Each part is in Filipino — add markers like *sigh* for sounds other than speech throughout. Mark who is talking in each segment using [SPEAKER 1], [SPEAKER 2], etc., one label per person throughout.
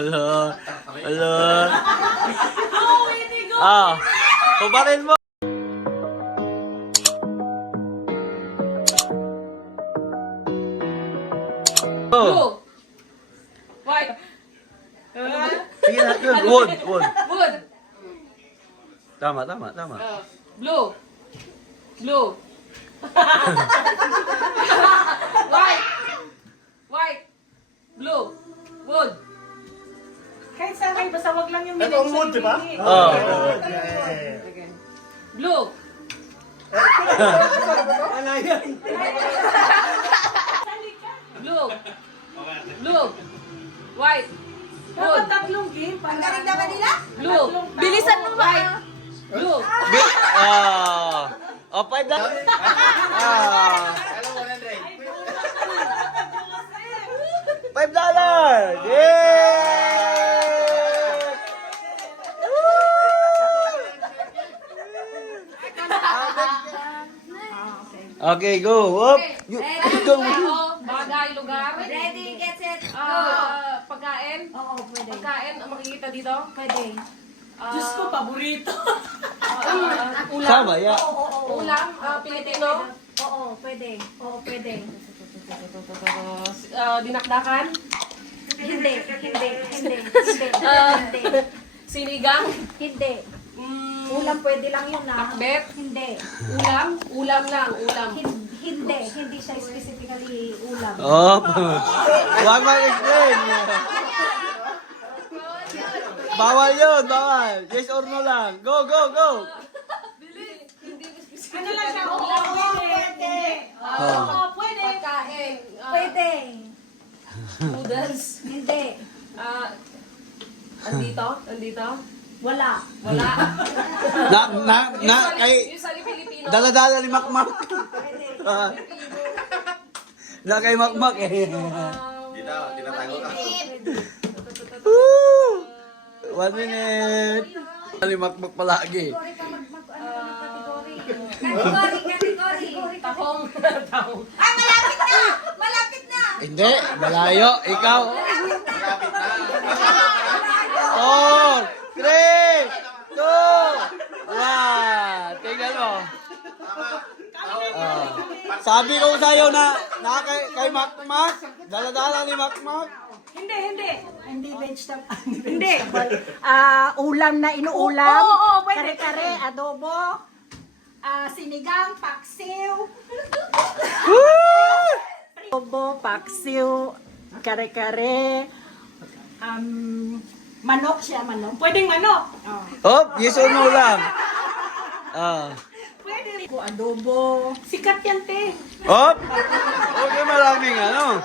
[SPEAKER 1] Hala. Hala. Ah. Kubarin mo. Oh.
[SPEAKER 2] White.
[SPEAKER 1] Sige na, yun. Wood, wood.
[SPEAKER 2] wood.
[SPEAKER 1] Tama, tama, tama.
[SPEAKER 3] Kahit saan kayo, basta wag lang yung
[SPEAKER 4] Ito ang mood, di ba?
[SPEAKER 1] Oh.
[SPEAKER 4] Yeah.
[SPEAKER 2] Again. Blue. Blue. Blue. White.
[SPEAKER 3] Dapat tatlong game. Ang galing naman nila.
[SPEAKER 2] Blue.
[SPEAKER 3] Bilisan mo ba?
[SPEAKER 2] Blue.
[SPEAKER 1] Bi- Ah. Oh, five na. Ah. Five dollars! Yay! Okay, go. Up. You, go.
[SPEAKER 2] Tao, bagay, lugar.
[SPEAKER 5] Ready, get set, go!
[SPEAKER 2] Ah, pagkain.
[SPEAKER 5] Oo, pwede.
[SPEAKER 2] Pagkain ang makikita dito.
[SPEAKER 5] Pwede.
[SPEAKER 2] Ah,
[SPEAKER 3] Diyos ko, paborito.
[SPEAKER 2] ah, ulam.
[SPEAKER 1] Sama, ya.
[SPEAKER 5] Oo, oo, oo.
[SPEAKER 2] Ulam, ah, Pilipino.
[SPEAKER 5] Oo, pwede. Oo, pwede.
[SPEAKER 2] Ah, dinakdakan.
[SPEAKER 5] Hindi, hindi, hindi, hindi,
[SPEAKER 2] Ah,
[SPEAKER 5] hindi. *laughs*
[SPEAKER 2] Sinigang.
[SPEAKER 5] Hindi. Ulam pwede lang yun ah.
[SPEAKER 2] Pakbet.
[SPEAKER 5] Hindi.
[SPEAKER 2] Ulam. Ulam lang. Ulam.
[SPEAKER 5] Hin- Hindi, hindi siya specifically ulam.
[SPEAKER 1] Oh. *laughs* Huwag mag-explain. Bawal yun, bawal. Yes or no lang. Go, go, go.
[SPEAKER 3] Ano lang siya? Oo, pwede.
[SPEAKER 1] Oh.
[SPEAKER 3] Oo, pwede.
[SPEAKER 2] Pagkain. ah,
[SPEAKER 5] Pwede.
[SPEAKER 2] Noodles.
[SPEAKER 5] Hindi.
[SPEAKER 2] Ah, andito? Andito?
[SPEAKER 5] Wala.
[SPEAKER 2] Wala.
[SPEAKER 1] Na, na, na,
[SPEAKER 2] Usually-
[SPEAKER 1] kay,
[SPEAKER 2] Usually Filipino.
[SPEAKER 1] dala-dala ni Makmak. Ah, na kay Makmak eh.
[SPEAKER 2] Um,
[SPEAKER 4] tinatago ka.
[SPEAKER 1] Woo! One minute. Ni Makmak palagi.
[SPEAKER 5] Category ano, category. Category, category.
[SPEAKER 2] Tahong. *laughs* Tahong.
[SPEAKER 5] Ah, malapit na! Malapit na!
[SPEAKER 1] Hindi, malayo. Ikaw. Four, three, two, one. Tingnan mo. Ah. Sabi ko sa'yo na, na kay, kay Makmak, dala-dala ni Makmak.
[SPEAKER 3] Hindi, hindi.
[SPEAKER 5] Hindi vegetable. *laughs* Hindi. Ah, ulam na inuulam.
[SPEAKER 3] Oo, oo, pwede.
[SPEAKER 5] Kare-kare, adobo. Ah, sinigang, paksiw. Adobo, paksiw, kare-kare. Um, manok siya, manok.
[SPEAKER 3] Pwedeng manok.
[SPEAKER 1] Oh, yes or no lang. Ah.
[SPEAKER 3] Pwede.
[SPEAKER 5] Adobo.
[SPEAKER 3] Sikat yan, te.
[SPEAKER 1] Oh, okay maraming ano.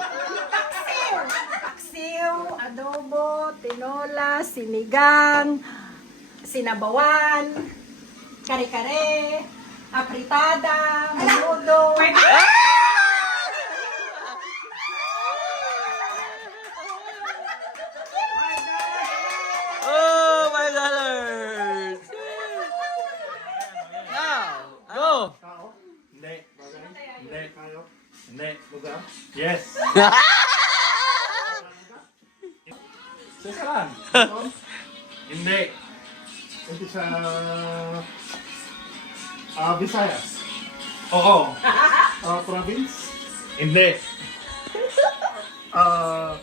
[SPEAKER 5] Paksiw, adobo, tinola, sinigang, sinabawan, kare-kare, apritada, menudo.
[SPEAKER 1] Oh, my dollars. Now, go.
[SPEAKER 4] Tao? Hindi. Bagay? Hindi. Tayo? Hindi. Lugar? Yes. Saan? Hindi. Hindi sa... Ah, Visayas. Oo. Ah, province? Hindi. Ah,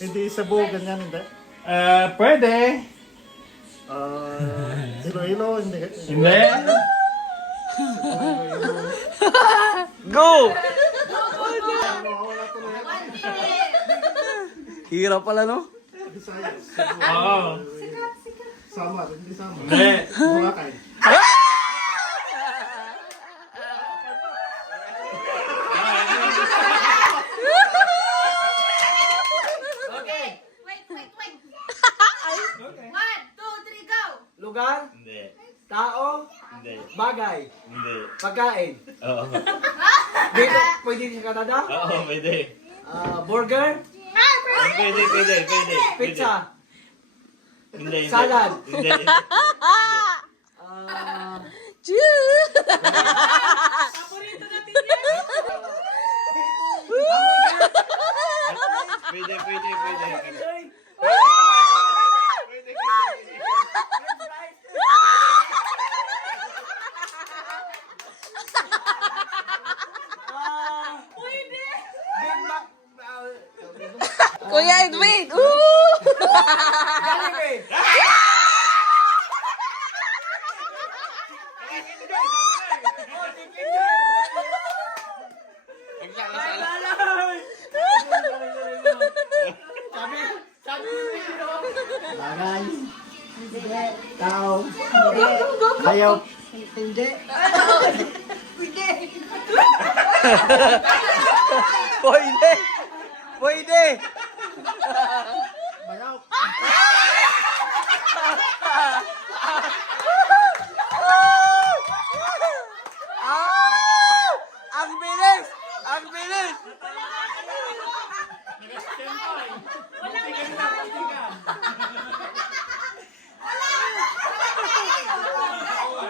[SPEAKER 4] hindi Cebu, ganyan, hindi. Ah, pwede. Ah, Iloilo, hindi. Hindi.
[SPEAKER 1] Go. Hirap pala, no?
[SPEAKER 6] Oo.
[SPEAKER 4] Samar, hindi Samar.
[SPEAKER 6] Hindi.
[SPEAKER 4] Boracay.
[SPEAKER 5] Wait, wait, wait. One, two, three, go!
[SPEAKER 1] Lugar,
[SPEAKER 6] Hindi.
[SPEAKER 1] tao,
[SPEAKER 6] Hindi.
[SPEAKER 1] bagay,
[SPEAKER 6] Hindi.
[SPEAKER 1] pagkain.
[SPEAKER 6] Oo. *laughs*
[SPEAKER 1] Dito, pwede sa Canada?
[SPEAKER 6] Oo, pwede.
[SPEAKER 1] Ah, burger?
[SPEAKER 6] Ah, pwede, pwede, pwede.
[SPEAKER 1] Pizza?
[SPEAKER 6] Hindi, hindi.
[SPEAKER 1] Salad.
[SPEAKER 6] Hindi.
[SPEAKER 1] Ah, Chew!
[SPEAKER 3] Paborito natin yan.
[SPEAKER 6] Pwede, pwede, pwede. Pwede, pwede, pwede. Pwede, pwede.
[SPEAKER 2] Kuya Edwin! Woo!
[SPEAKER 1] Bagay. Tao. Ayaw. Hindi. Pwede. Pwede. Ah! Ang bilis! Ang bilis!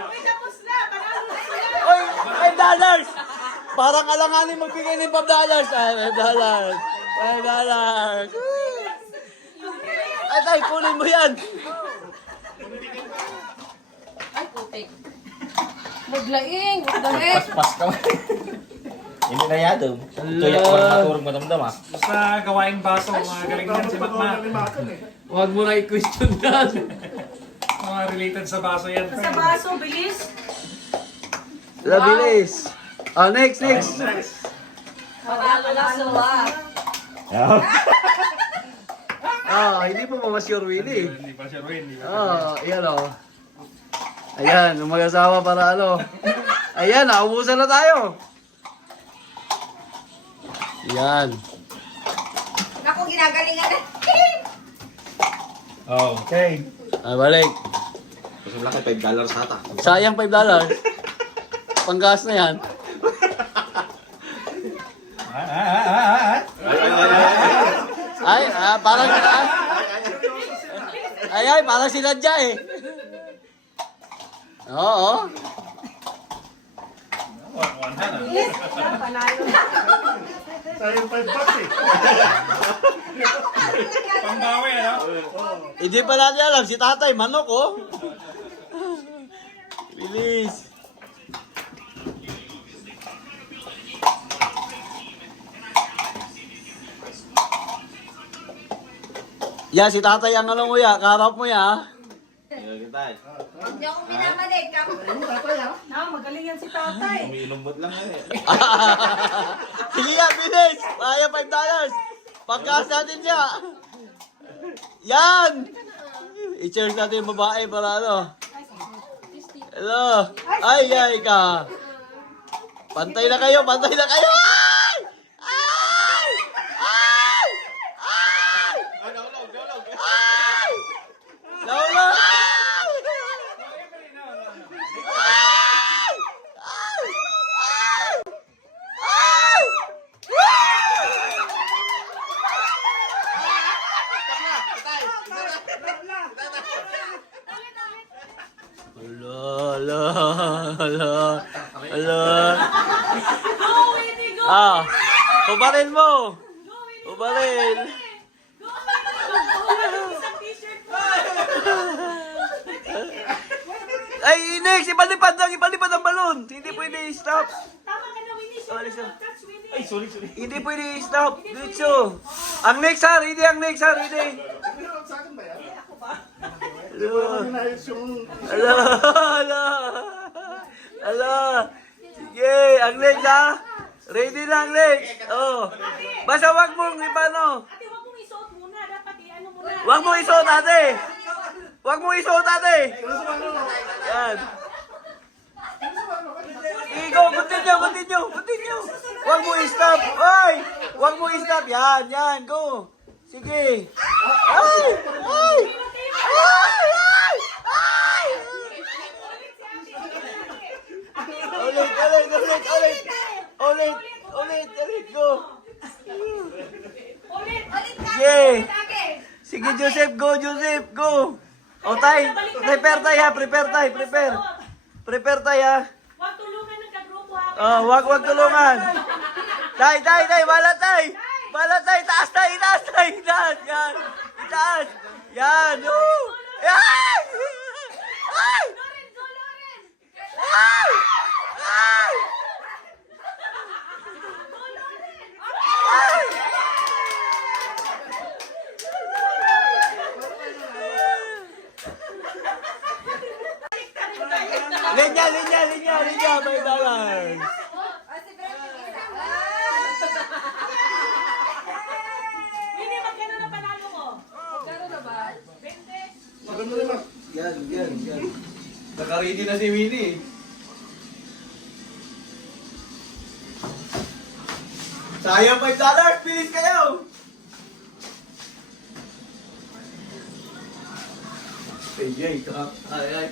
[SPEAKER 3] Uy, tapos na. Panalo na sila.
[SPEAKER 1] Oy, 5 dollars! Parang alanganin magbigay ng 5 dollars. Ay, 5 5 dollars. Ay, tay, kunin mo yan.
[SPEAKER 2] Ay, putik. Maglaing! What the heck?
[SPEAKER 6] Pas ka *laughs* Hindi na yado. Ito yung walang maturong matamdam ah.
[SPEAKER 4] Basta gawaing baso, mga galing yan si Makmak.
[SPEAKER 2] Huwag mo na i-question yan.
[SPEAKER 4] Mga related sa baso yan.
[SPEAKER 3] Sa baso, bilis.
[SPEAKER 1] La bilis. Oh, next, next.
[SPEAKER 2] Panalo na sila. *laughs*
[SPEAKER 1] Ah, hindi pa ba mas sure Willie?
[SPEAKER 4] Hindi pa siya Ruin. Hindi pa
[SPEAKER 1] Oh, ayan oh. Ayan, yung mag-asawa para ano. Ayan, naubusan na tayo. Yan.
[SPEAKER 5] Naku, ginagalingan na.
[SPEAKER 6] Oh.
[SPEAKER 1] Okay. Ah, balik.
[SPEAKER 6] Mas malaki 5 dollars ata.
[SPEAKER 1] Sayang 5 dollars. Panggas na yan.
[SPEAKER 4] Ah, ah, ah, ah, ah.
[SPEAKER 1] Ay, ah, parang... Ah, ay, ay, parang sinadya eh. Oo.
[SPEAKER 5] Panalo na.
[SPEAKER 4] Sayang 5 bucks eh. Ano?
[SPEAKER 1] Hindi pa natin alam, si tatay, manok oh. Bilis. Ya, si tatay ang ano mo ya, karap mo ya.
[SPEAKER 6] Hindi
[SPEAKER 5] ako minamali. Kap.
[SPEAKER 3] Ah, magaling yan si tatay.
[SPEAKER 6] Umiilumbot lang eh. *laughs*
[SPEAKER 1] Sige ya, bilis. Kaya 5 dollars. Pagkas natin siya. Yan. I-cheers natin yung babae para ano. Hello. Ay, ay ka. Pantay na kayo, pantay na kayo. Ay! Ay! Ay! Ay! Ay! Naula! Ay! Ay! Ay! Ay! Ala, ala, ala, ala.
[SPEAKER 3] Go, Winnie, go.
[SPEAKER 1] Ah, ubarin mo. Ubarin.
[SPEAKER 3] Go. Isang t-shirt mo.
[SPEAKER 1] Ay, next, ipalipad lang, ipalipad ang balon. Hindi pwede i-stop.
[SPEAKER 3] Tama ka na, Winnie.
[SPEAKER 1] Sorry, sir.
[SPEAKER 3] Touch, Winnie.
[SPEAKER 6] Ay, sorry, sorry.
[SPEAKER 1] Hindi pwede i-stop. Diretso. Ang next, ha? Hindi, ang next, ha? Hindi. Hello. Hello. Hello. Hello. Sige, ang next, ha? Ready na ang next. Oh. Basta wag mong ipano.
[SPEAKER 3] Ate, huwag mong isuot muna. Dapat i-ano muna.
[SPEAKER 1] Wag mo isuot, ate. Wag mo isuot, ate. Yan. Ikaw, continue, continue, continue. Wag mo i-stop. Oy! Wag mo i-stop. Yan, yan, go. Sige. Ay! Ay! Ay! Ulit, ulit, ulit, ulit. Ulit, ulit, ulit, go.
[SPEAKER 3] Ulit.
[SPEAKER 1] Sige. Sige, Joseph, go, Joseph, go. O, tay, prepare tayo, ha, prepare tayo, prepare. Prepare tayo, ha.
[SPEAKER 3] Huwag tulungan ng kagrupo ha.
[SPEAKER 1] Oh, wag wag tulungan. Tay, tay, tay, bala tay. Bala tay, taas tay, taas tay, taas. Yan. Taas. Yan. Woo! Yan. Ay! Ay! Ay! Linya, linya, linya, linya, may dollars.
[SPEAKER 3] Mini, magkano na panalo mo? Magkano na ba? 20? Magkano na ba?
[SPEAKER 1] Yan, yan, yan. Nakaready na si Winnie. Sayang 5 dollars, bilis kayo! Ay, ay, ka. Ay, ay.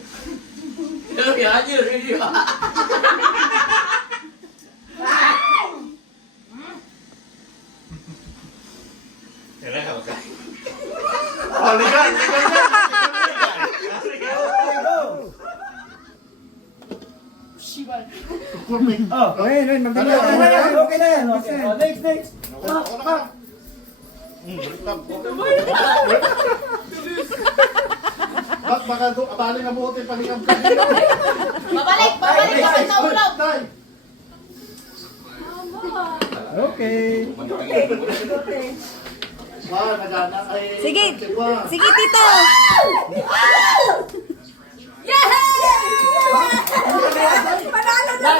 [SPEAKER 1] Yan, yun, yun, yun.
[SPEAKER 4] Kailan ka ba? Oh,
[SPEAKER 1] Oh, okay, okay, okay na yan, okay na yan. Okay. Oh, next, next.
[SPEAKER 7] Bak baka do abali nga buote palikam ka.
[SPEAKER 2] Babalik, babalik ka sa ulo.
[SPEAKER 7] Tay.
[SPEAKER 1] Okay.
[SPEAKER 7] Wa nagana ay
[SPEAKER 5] Sige. Sige, tito. Panalo na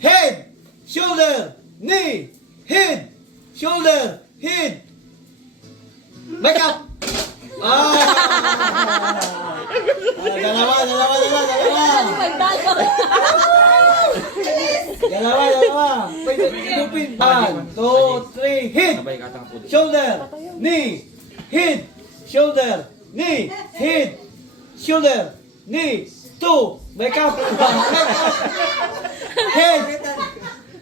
[SPEAKER 1] Head, shoulder, knee, head, shoulder, head. Back up. Ah. dalawa, dalawa, dalawa, dalawa. Dalawa, dalawa. Ilupin. One, two, three, hit. Shoulder, knee, head, shoulder, knee, head, shoulder, knee, two, back up, back *laughs* up, head,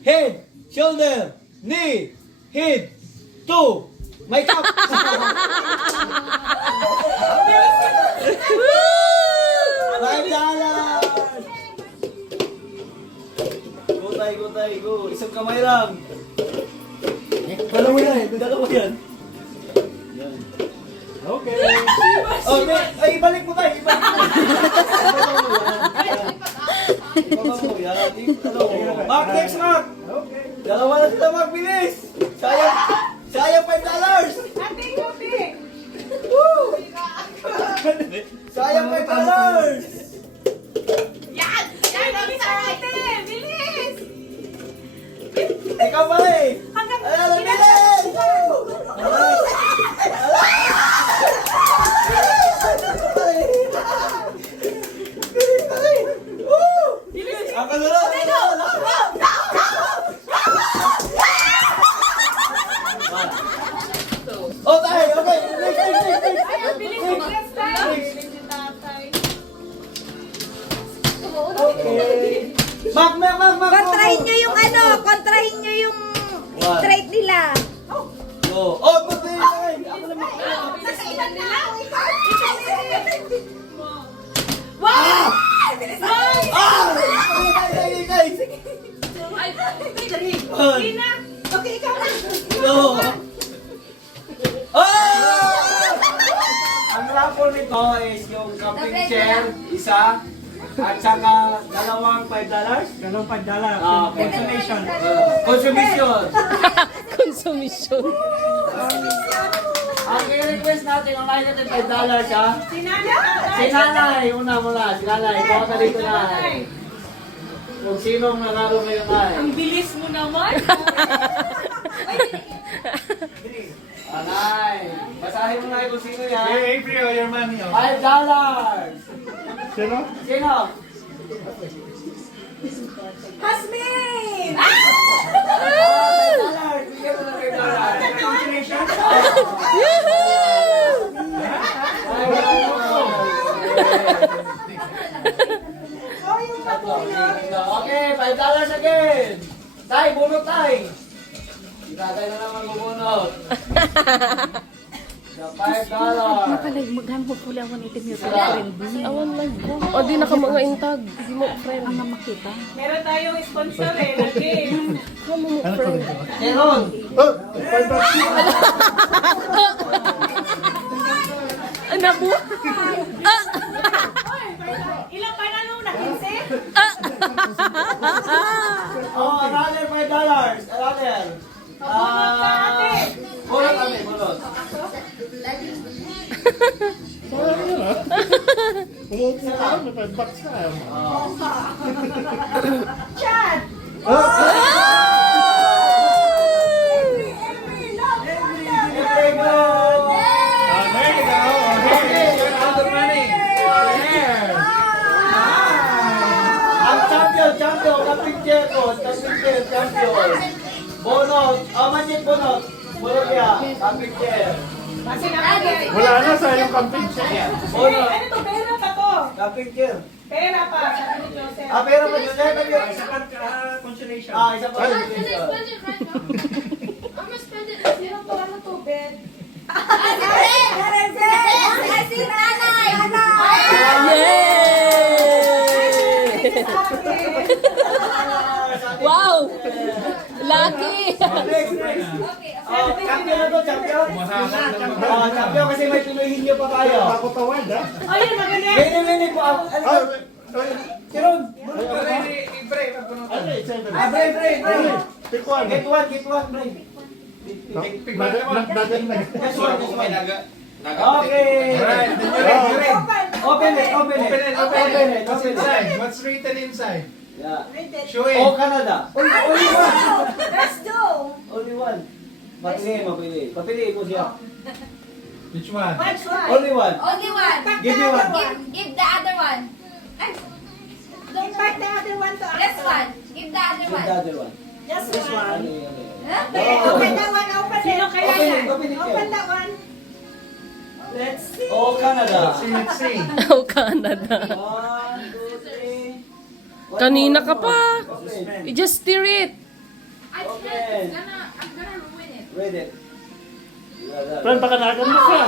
[SPEAKER 1] head, shoulder, knee, head, two, back up. Five dollars. Go tayo, go tayo, go. Isang kamay lang. Dalawa yan, dalawa yan. Yan. Okay. Oh, may, ay, ibalik mo tayo, ibalik mo. Ibaba mo. Ano, next Mark. Okay. Dalawa na sila, Mark, bilis. Sayang, sayang 5 dollars.
[SPEAKER 3] Ate, kopi!
[SPEAKER 1] Sayang 5 dollars.
[SPEAKER 3] Yan! Yan! Bilis ate! Bilis!
[SPEAKER 1] Ikaw pa eh.
[SPEAKER 3] Hanggang
[SPEAKER 1] Ayan, bilis. Ang raffle nito is yung camping chair, isa, at saka dalawang 5 dollars.
[SPEAKER 8] Dalawang pa dollar.
[SPEAKER 1] Ah,
[SPEAKER 8] Consolation.
[SPEAKER 1] Consumption. *laughs*
[SPEAKER 2] Consumption.
[SPEAKER 1] Ang i-request natin, ang lahat natin 5 dollars ha. Si nanay, una muna, si nanay. Kuha ka dito na. Kung sinong nanalo ngayon ay.
[SPEAKER 3] Ang bilis mo naman! *laughs*
[SPEAKER 1] Anay, basahin mo na kung sino yan.
[SPEAKER 4] Hey, April, your money. oh.
[SPEAKER 1] 5 dollars.
[SPEAKER 7] Sino?
[SPEAKER 1] Sino?
[SPEAKER 3] Hasmin!
[SPEAKER 1] $5 dollars. Bigyan mo ng 5 dollars. Okay, 5 dollars again. Tay, bunot tay. Tatay na naman bubunot. The 5 dollars.
[SPEAKER 5] Nakalag, maghanap pula ako ng itim yung
[SPEAKER 1] friend.
[SPEAKER 2] Awan lang. O di na ka mga intag. Di mo friend.
[SPEAKER 5] Ang makita.
[SPEAKER 3] Meron tayong sponsor eh, na game.
[SPEAKER 2] Kamu mo friend.
[SPEAKER 1] Meron.
[SPEAKER 7] Oh.
[SPEAKER 2] Anak mo.
[SPEAKER 3] Ilang panalo na? 15?
[SPEAKER 1] Oh, another 5 dollars. Another.
[SPEAKER 3] Pabunot ka, ate.
[SPEAKER 1] Bunot kami, bunot.
[SPEAKER 7] Parang yun ah. Umupo ka, may 5 bucks na.
[SPEAKER 5] Chad!
[SPEAKER 1] There. Ang champion, champion, kapitcher ko, kapitcher, champion. Bonot, ah, manit bonot. Bonot ya, kapitcher.
[SPEAKER 3] Kasi nakagay.
[SPEAKER 7] Wala na sa yung camping siya.
[SPEAKER 1] Bonot,
[SPEAKER 3] Ano to? Pera pa to.
[SPEAKER 1] kapitcher.
[SPEAKER 3] Pera pa. Sabi ni Joseph.
[SPEAKER 1] Ah, pero pa yun, eh, yun.
[SPEAKER 4] Isa pa, ah, consolation.
[SPEAKER 1] Ah, isa pa
[SPEAKER 2] I'm
[SPEAKER 1] yun.
[SPEAKER 2] gonna spend it right now. I'm gonna spend it. Sino pa ano to, bed? Yay!
[SPEAKER 1] Next, next. Oh, champion na to, champion. Ah, champion kasi may pinuhin pa tayo.
[SPEAKER 7] Ako tawad ah.
[SPEAKER 3] Ayun, magaling.
[SPEAKER 1] Mini, mini po. Ano
[SPEAKER 7] Ah.
[SPEAKER 1] Siron.
[SPEAKER 7] Ano, it's seven.
[SPEAKER 1] Ah, Bray, Bray, Bray.
[SPEAKER 7] Pick one.
[SPEAKER 1] Get one, get one, Bray.
[SPEAKER 7] Nugget, nugget, nugget na.
[SPEAKER 1] This one, this one. Okay.
[SPEAKER 4] Then you're you're.
[SPEAKER 1] Open it, open it.
[SPEAKER 4] Open it, open it. What's inside? What's written inside?
[SPEAKER 1] Yeah.
[SPEAKER 4] Show it.
[SPEAKER 1] Oh, Canada. Only one. One. Mapili, mapili. Papili mo siya.
[SPEAKER 4] Which one?
[SPEAKER 5] Which one?
[SPEAKER 1] Only one.
[SPEAKER 8] Only one.
[SPEAKER 1] Give me one.
[SPEAKER 8] Give, give the other one. Ay,
[SPEAKER 5] Invite the other one to
[SPEAKER 8] this one. Give the other
[SPEAKER 1] Give the
[SPEAKER 8] one.
[SPEAKER 1] other one.
[SPEAKER 5] Just
[SPEAKER 1] This one.
[SPEAKER 5] one.
[SPEAKER 1] Ano yun, ano yun?
[SPEAKER 8] Huh?
[SPEAKER 5] Okay, open that one, open it.
[SPEAKER 3] Sino kaya
[SPEAKER 1] Open
[SPEAKER 3] yan?
[SPEAKER 1] it, open it.
[SPEAKER 5] Open that one. Let's see.
[SPEAKER 1] Oh, Canada.
[SPEAKER 4] Let's see, let's see. *laughs*
[SPEAKER 2] Oh, Canada.
[SPEAKER 1] One, two, three. One
[SPEAKER 2] Kanina
[SPEAKER 1] more,
[SPEAKER 2] ka
[SPEAKER 1] one
[SPEAKER 2] pa.
[SPEAKER 1] more. Open.
[SPEAKER 2] You just stir it.
[SPEAKER 8] I
[SPEAKER 1] Okay.
[SPEAKER 8] can't. It's gonna, I'm gonna ruin it.
[SPEAKER 1] Read it.
[SPEAKER 7] Friend, baka nagan mo siya.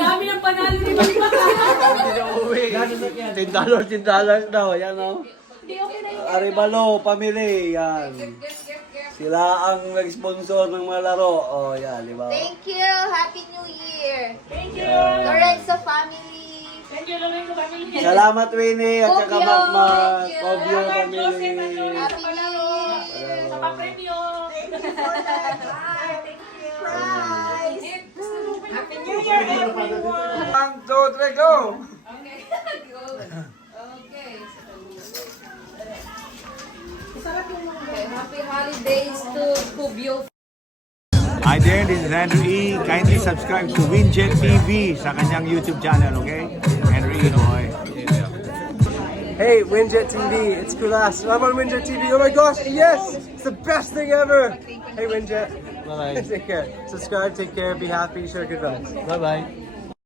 [SPEAKER 3] Dami ng panalo ni Mama.
[SPEAKER 1] Nakasasak yan. 10 dollars, 10 dollars daw. Yan o. Aribalo, pamili. Yan. Sila ang nag-sponsor ng mga laro. Oh, yan, di ba?
[SPEAKER 8] Thank you. Happy New Year.
[SPEAKER 3] Thank you.
[SPEAKER 8] Lorenzo family.
[SPEAKER 1] Salamat, Winnie, at saka
[SPEAKER 8] Kobyo,
[SPEAKER 1] Magmag.
[SPEAKER 8] thank you.
[SPEAKER 1] Kobyo,
[SPEAKER 3] Salamat, Joseph, at
[SPEAKER 1] family.
[SPEAKER 8] Happy. New Year.
[SPEAKER 3] Sa papremyo. Happy New Year, everyone.
[SPEAKER 1] One, two, three, go!
[SPEAKER 8] Okay, *laughs* happy holidays to Kubyo
[SPEAKER 9] Hi there, this is Andrew E. Kindly subscribe to Winjet TV sa kanyang YouTube channel, okay? Boy.
[SPEAKER 10] Hey, Winjet TV, it's Kulas. I'm on Winjet TV. Oh my gosh, yes! It's the best thing ever! Hey, Winjet. Bye bye. *laughs* take care. Subscribe, take care, be happy, share good vibes. Bye bye.